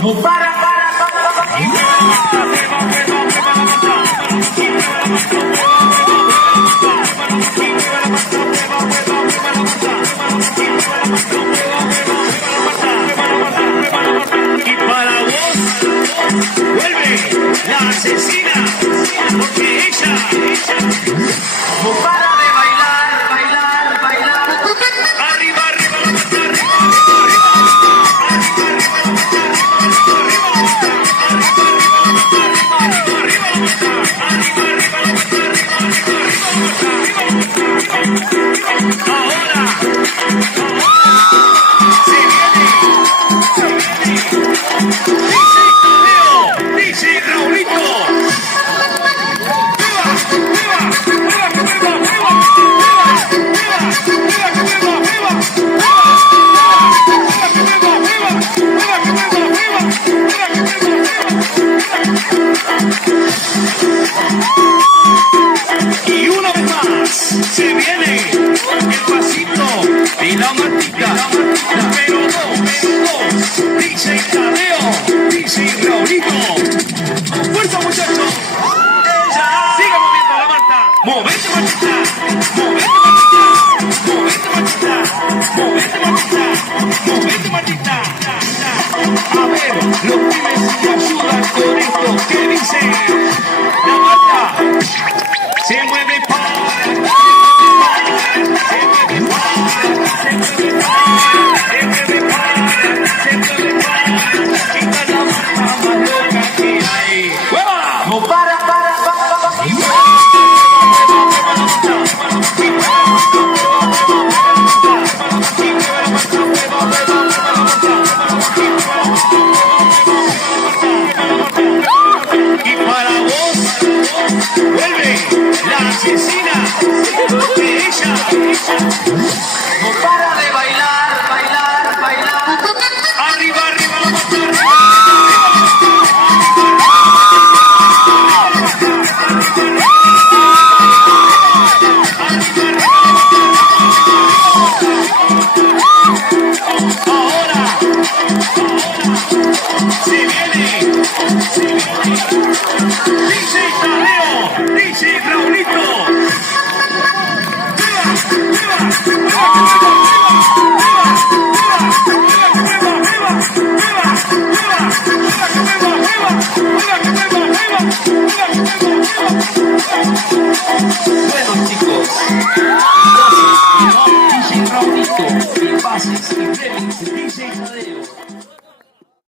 No Y para vos, vuelve la asesina, porque ella no para de bailar. Arriba, ahora se viene. Dice Raulito. Y una vez más se viene el pasito y la matita. Pero dos, dice Tadeo, dice Raulito. ¡Fuerza, muchachos! Sigue moviendo la Marta. ¡Movete, Martita! ¡Movete, Martita! A ver, los pibes te ayudan con esto. ¿Qué dice? La Marta se mueve para